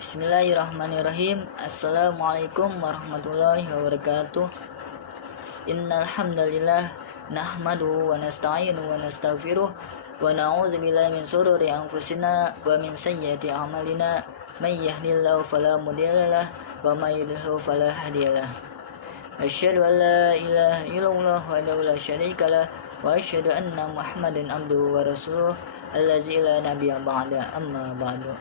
Bismillahirrahmanirrahim. Assalamualaikum warahmatullahi wabarakatuh. Innal hamdalillah nahmaduhu wa nasta'inu wa nastaghfiruh wa na'udzu billahi min shururi anfusina wa min sayyiati a'malina. May yahdihillahu fala mudhillalah wa may yudhlil fala hadiyalah. Asyhadu an la ilaha illallah wahdahu la syarikalah wa asyhadu anna Muhammadan abduhu wa rasuluh allazi la nabiyya ba'da, amma ba'du.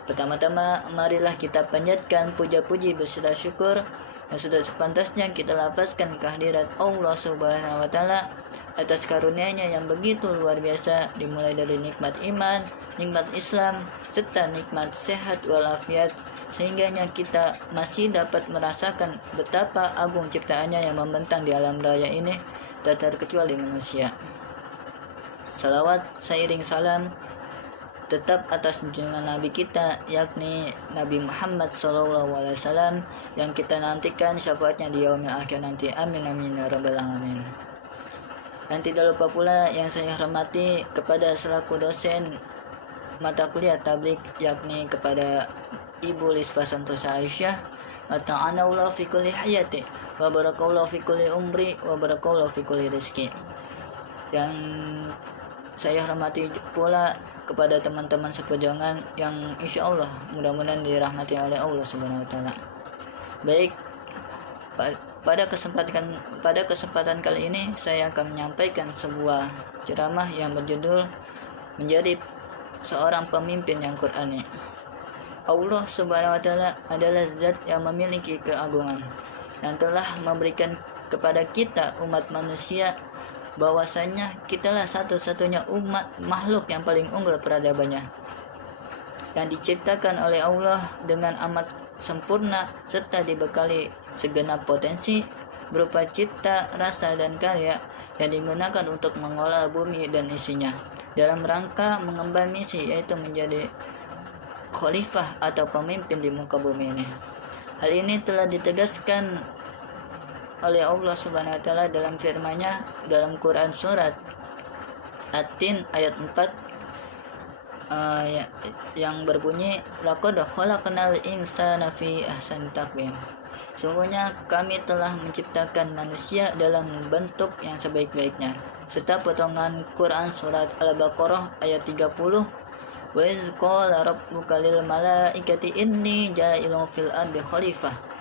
Pertama-tama, marilah kita panjatkan puja-puji beserta syukur yang sudah sepantasnya kita lafazkan kehadirat Allah Subhanahu wa Ta'ala atas karunia-Nya yang begitu luar biasa, dimulai dari nikmat iman, nikmat Islam, serta nikmat sehat walafiat, sehingganya kita masih dapat merasakan betapa agung ciptaannya yang membentang di alam raya ini, tak terkecuali manusia. Salawat seiring salam tetap atas junjungan Nabi kita, yakni Nabi Muhammad SAW, yang kita nantikan syafaatnya di yaumil akhir nanti. Amin amin ya rabbal alamin. Dan tidak lupa pula yang saya hormati kepada selaku dosen mata kuliah tablik, yakni kepada Ibu Lisfa Santosa Aisyah, mata'anallahu fi kulli hayati wa barakallahu fi kulli umri wa barakallahu fi kulli rizki. Yang saya hormati pula kepada teman-teman seperjuangan yang insya Allah mudah-mudahan dirahmati oleh Allah Subhanahu wa Ta'ala. Baik, pada kesempatan kali ini saya akan menyampaikan sebuah ceramah yang berjudul Menjadi Seorang Pemimpin yang Qur'ani. Allah Subhanahu wa Ta'ala adalah zat yang memiliki keagungan, yang telah memberikan kepada kita umat manusia bahwasanya kitalah satu-satunya umat makhluk yang paling unggul peradabannya, yang diciptakan oleh Allah dengan amat sempurna serta dibekali segenap potensi berupa cipta, rasa, dan karya yang digunakan untuk mengolah bumi dan isinya dalam rangka mengemban misi, yaitu menjadi khalifah atau pemimpin di muka bumi ini. Hal ini telah ditegaskan oleh Allah Subhanahu wa Ta'ala dalam firman-Nya dalam Quran surat At-Tin ayat 4 yang berbunyi, laqad khalaqnal insana fi ahsani taqwim. Sungguhnya kami telah menciptakan manusia dalam bentuk yang sebaik-baiknya. Serta potongan Quran surat Al-Baqarah ayat 30, wa iz qala rabbuka lil malaikati inni ja'ilun fil ardi khalifah.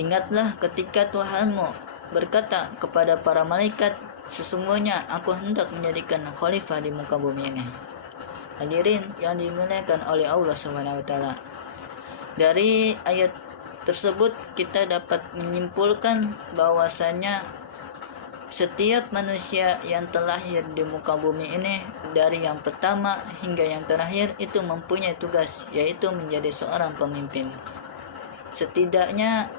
Ingatlah ketika Tuhanmu berkata kepada para malaikat, sesungguhnya aku hendak menjadikan khalifah di muka bumi ini. Hadirin yang dimuliakan oleh Allah Subhanahu wa Ta'ala. Dari ayat tersebut kita dapat menyimpulkan bahwasanya setiap manusia yang terlahir di muka bumi ini, dari yang pertama hingga yang terakhir, itu mempunyai tugas, yaitu menjadi seorang pemimpin. Setidaknya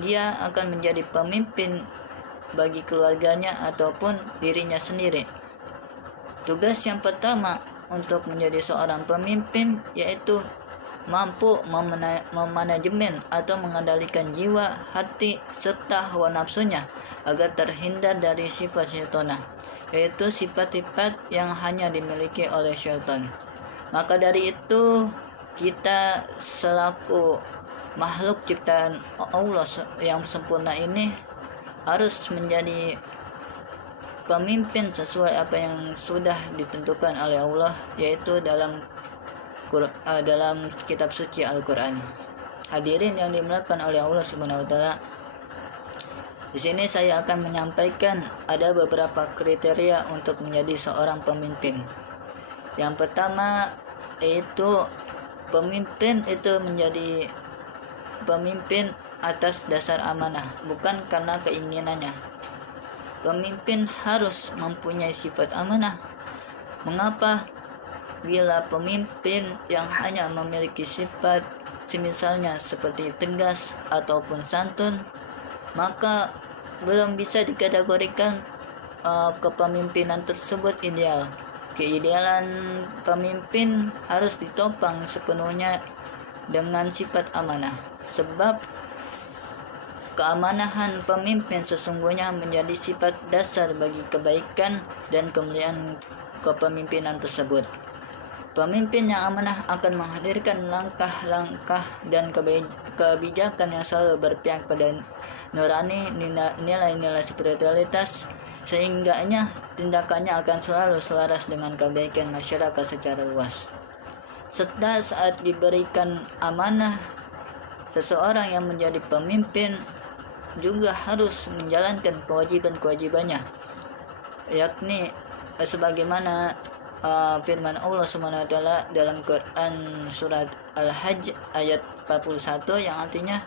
dia akan menjadi pemimpin bagi keluarganya ataupun dirinya sendiri. Tugas yang pertama untuk menjadi seorang pemimpin yaitu mampu memanajemen atau mengendalikan jiwa, hati, serta hawa nafsunya agar terhindar dari sifat syaitanah, yaitu sifat-sifat yang hanya dimiliki oleh syaitan. Maka dari itu kita selaku makhluk ciptaan Allah yang sempurna ini harus menjadi pemimpin sesuai apa yang sudah ditentukan oleh Allah, yaitu dalam kitab suci Al-Quran. Hadirin yang dimuliakan oleh Allah Subhanahu wa Ta'ala, di sini saya akan menyampaikan ada beberapa kriteria untuk menjadi seorang pemimpin. Yang pertama yaitu pemimpin itu menjadi pemimpin atas dasar amanah, bukan karena keinginannya. Pemimpin harus mempunyai sifat amanah. Mengapa? Bila pemimpin yang hanya memiliki sifat semisalnya seperti tegas ataupun santun, maka belum bisa dikategorikan kepemimpinan tersebut ideal. Keidealan pemimpin harus ditopang sepenuhnya dengan sifat amanah, sebab keamanahan pemimpin sesungguhnya menjadi sifat dasar bagi kebaikan dan kemuliaan kepemimpinan tersebut. Pemimpin yang amanah akan menghadirkan langkah-langkah dan kebijakan yang selalu berpihak pada nurani nilai-nilai spiritualitas, sehingganya tindakannya akan selalu selaras dengan kebaikan masyarakat secara luas. Serta saat diberikan amanah, seseorang yang menjadi pemimpin juga harus menjalankan kewajiban-kewajibannya, yakni sebagaimana firman Allah SWT dalam Quran surat Al-Hajj ayat 41 yang artinya,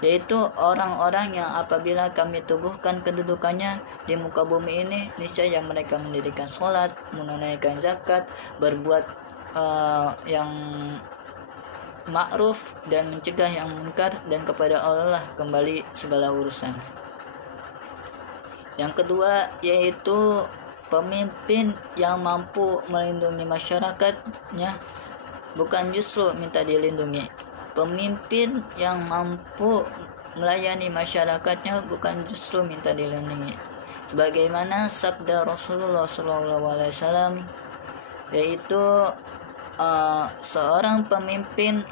yaitu orang-orang yang apabila kami tubuhkan kedudukannya di muka bumi ini, niscaya mereka mendirikan sholat, menunaikan zakat, berbuat yang ma'ruf dan mencegah yang munkar, dan kepada Allah lah kembali segala urusan. Yang kedua yaitu pemimpin yang mampu melindungi masyarakatnya, bukan justru minta dilindungi. Pemimpin yang mampu melayani masyarakatnya, bukan justru minta dilindungi. Sebagaimana sabda Rasulullah SAW, yaitu seorang pemimpin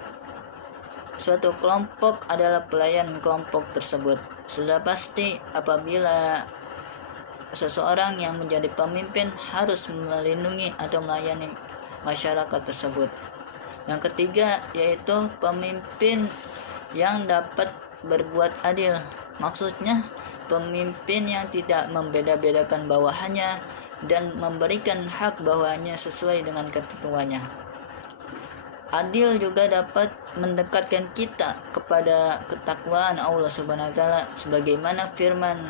suatu kelompok adalah pelayan kelompok tersebut. Sudah pasti apabila seseorang yang menjadi pemimpin harus melindungi atau melayani masyarakat tersebut. Yang ketiga yaitu pemimpin yang dapat berbuat adil. Maksudnya pemimpin yang tidak membeda-bedakan bawahannya dan memberikan hak bawahannya sesuai dengan ketentuannya. Adil juga dapat mendekatkan kita kepada ketakwaan Allah Subhanahu wa taala, sebagaimana firman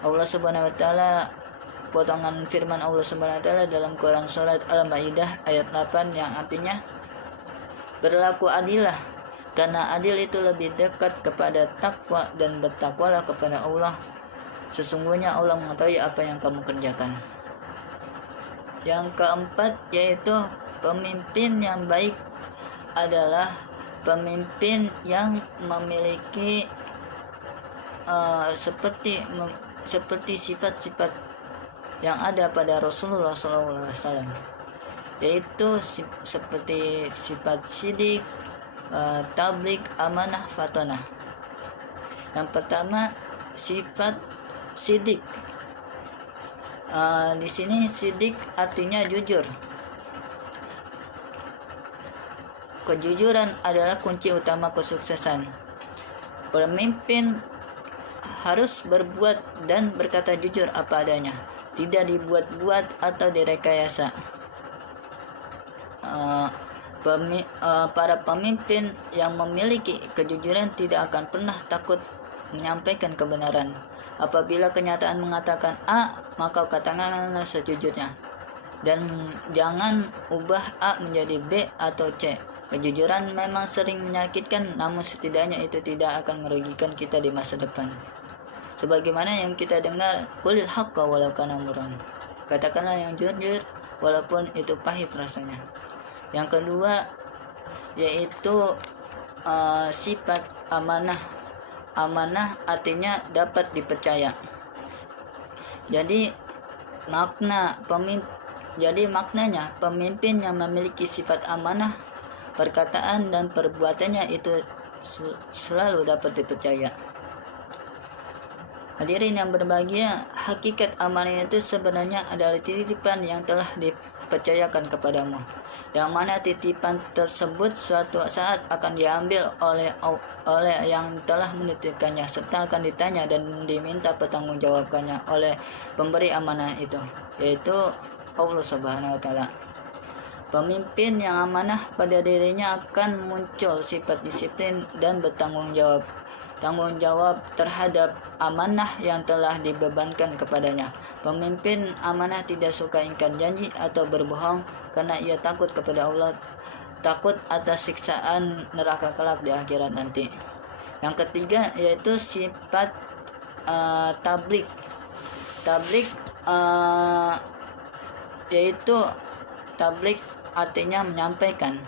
Allah Subhanahu wa taala, potongan firman Allah Subhanahu wa taala dalam Quran surat Al-Maidah ayat 8 yang artinya, berlaku adillah karena adil itu lebih dekat kepada takwa, dan bertakwalah kepada Allah, sesungguhnya Allah mengetahui apa yang kamu kerjakan. Yang keempat yaitu pemimpin yang baik adalah pemimpin yang memiliki seperti sifat-sifat yang ada pada Rasulullah SAW, yaitu seperti sifat sidik, tablik, amanah, fatonah. Yang pertama sifat sidik. Di sini sidik artinya jujur. Kejujuran adalah kunci utama kesuksesan. Pemimpin harus berbuat dan berkata jujur apa adanya, tidak dibuat-buat atau direkayasa. Para pemimpin yang memiliki kejujuran tidak akan pernah takut menyampaikan kebenaran. Apabila kenyataan mengatakan A, maka katakanlah sejujurnya, dan jangan ubah A menjadi B atau C. Kejujuran memang sering menyakitkan, namun setidaknya itu tidak akan merugikan kita di masa depan. Sebagaimana yang kita dengar, qulil haqqa walau kana murran. Katakanlah yang jujur walaupun itu pahit rasanya. Yang kedua yaitu sifat amanah. Amanah artinya dapat dipercaya. Jadi maknanya pemimpin yang memiliki sifat amanah, perkataan dan perbuatannya itu selalu dapat dipercaya. Hadirin yang berbahagia, hakikat amanah itu sebenarnya adalah titipan yang telah dipercayakan kepadamu, yang mana titipan tersebut suatu saat akan diambil oleh yang telah menitipkannya, serta akan ditanya dan diminta pertanggungjawabannya oleh pemberi amanah itu, yaitu Allah Subhanahu wa taala. Pemimpin yang amanah pada dirinya akan muncul sifat disiplin dan bertanggung jawab terhadap amanah yang telah dibebankan kepadanya. Pemimpin amanah tidak suka ingkar janji atau berbohong karena ia takut kepada Allah, takut atas siksaan neraka kelak di akhirat nanti. Yang ketiga yaitu sifat tablik. Tablik yaitu tablik artinya menyampaikan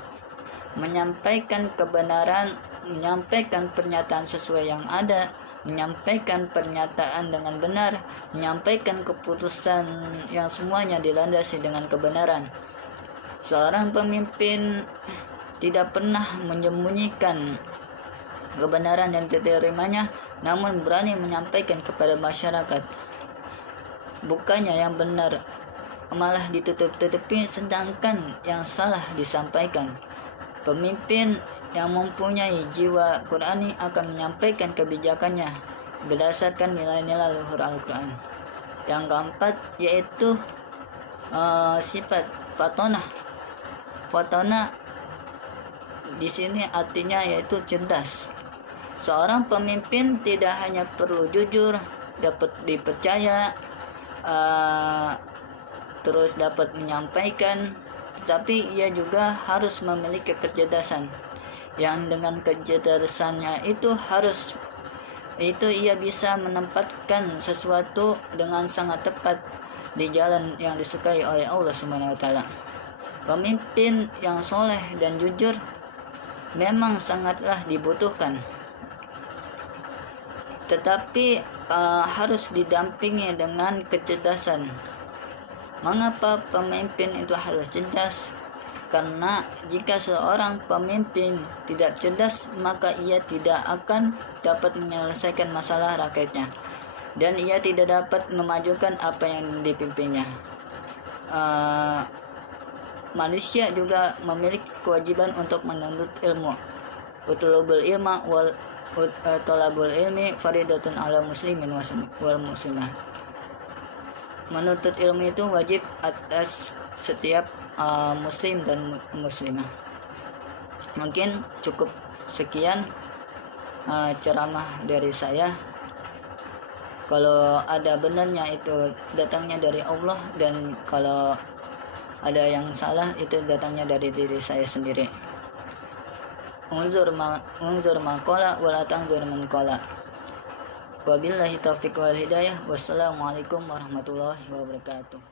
kebenaran, menyampaikan pernyataan sesuai yang ada, menyampaikan pernyataan dengan benar, menyampaikan keputusan yang semuanya dilandasi dengan kebenaran. Seorang pemimpin tidak pernah menyembunyikan kebenaran yang diterimanya, namun berani menyampaikan kepada masyarakat bukannya yang benar malah ditutup-tutupi, sedangkan yang salah disampaikan. Pemimpin yang mempunyai jiwa Qurani akan menyampaikan kebijakannya berdasarkan nilai-nilai luhur Al-Quran. Yang keempat yaitu sifat fatonah. Fatonah di sini artinya yaitu cerdas. Seorang pemimpin tidak hanya perlu jujur, dapat dipercaya, terus dapat menyampaikan, tetapi ia juga harus memiliki kecerdasan. Yang dengan kecerdasannya itu ia bisa menempatkan sesuatu dengan sangat tepat di jalan yang disukai oleh Allah Subhanahu wa taala. Pemimpin yang soleh dan jujur memang sangatlah dibutuhkan, tetapi harus didampingi dengan kecerdasan. Mengapa pemimpin itu harus cerdas? Karena jika seorang pemimpin tidak cerdas, maka ia tidak akan dapat menyelesaikan masalah rakyatnya, dan ia tidak dapat memajukan apa yang dipimpinnya. Manusia juga memiliki kewajiban untuk menuntut ilmu. Utlubul ilma wal tolabul ilmi faridatun ala muslimin wal muslimah. Menuntut ilmu itu wajib atas setiap muslim dan muslimah. Mungkin cukup sekian ceramah dari saya. Kalau ada benarnya itu datangnya dari Allah, dan kalau ada yang salah itu datangnya dari diri saya sendiri. Unzur maqala wala tanzur man qala. Wabillahi taufiq wal hidayah. Wassalamualaikum warahmatullahi wabarakatuh.